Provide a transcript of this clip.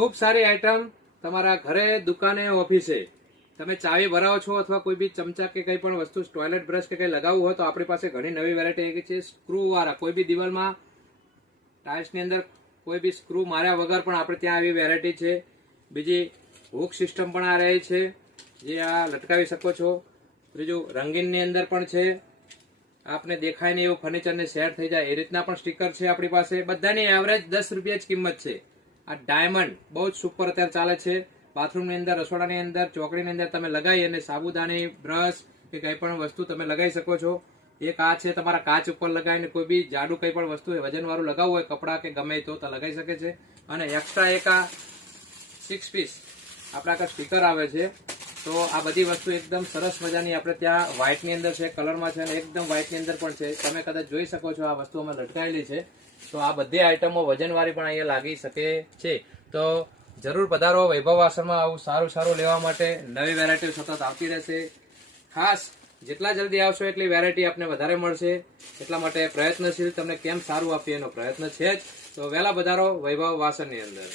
ખૂબ સારી આઈટમ તમારા ઘરે, દુકાને, ઓફિસે તમે ચાવી ભરાવો છો અથવા કોઈ બી ચમચા કે કંઈ પણ વસ્તુ, ટોયલેટ બ્રશ કે કંઈ લગાવવું હોય તો આપણી પાસે ઘણી નવી વેરાયટી આવી છે. સ્ક્રૂ વાળા, કોઈ બી દિવાલમાં ટાઇલ્સની અંદર કોઈ બી સ્ક્રૂ માર્યા વગર પણ આપણે ત્યાં આવી વેરાયટી છે. બીજી હુક સિસ્ટમ પણ આ રહી છે, જે આ લટકાવી શકો છો. બીજું રંગીનની અંદર પણ છે, આપને દેખાય નહીં એવું ફર્નિચરને સેટ થઈ જાય એ રીતના પણ સ્ટીકર છે આપણી પાસે. બધાની એવરેજ 10 રૂપિયા જ કિંમત છે. આ ડાયમંડ બહુ જ સુપર અત્યારે ચાલે છે. બાથરૂમની અંદર, રસોડાની અંદર, ચોકડીની અંદર તમે લગાવી અને સાબુદાણી, બ્રશ કે કંઈ પણ વસ્તુ તમે લગાવી શકો છો. એક આ છે, તમારા કાચ ઉપર લગાવીને કોઈ બી જાડું કંઈ પણ વસ્તુ વજનવાળું લગાવવું હોય, કપડાં કે ગમે તો લગાવી શકે છે. અને એક્સ્ટ્રા એક આ 6 પીસ આપણા આગળ સ્ટીકર આવે છે. તો આ બધી વસ્તુ એકદમ સરસ મજાની આપણે ત્યાં વ્હાઇટની અંદર છે, કલરમાં છે અને એકદમ વ્હાઇટની અંદર પણ છે. તમે કદાચ જોઈ શકો છો આ વસ્તુ અમે લટકાયેલી છે. તો આ બધી આઈટમો વજનવાળી પણ અહીંયા લાગી શકે છે. તો જરૂર પધારો વૈભવ વાસણમાં. આવું સારું સારું લેવા માટે નવી વેરાયટી સતત આવતી રહેશે. ખાસ જેટલા જલ્દી આવશો એટલી વેરાયટી આપને વધારે મળશે. એટલા માટે પ્રયત્નશીલ, તમને કેમ સારું આપીએ એનો પ્રયત્ન છે જ. તો વહેલા પધારો વૈભવ વાસણની અંદર.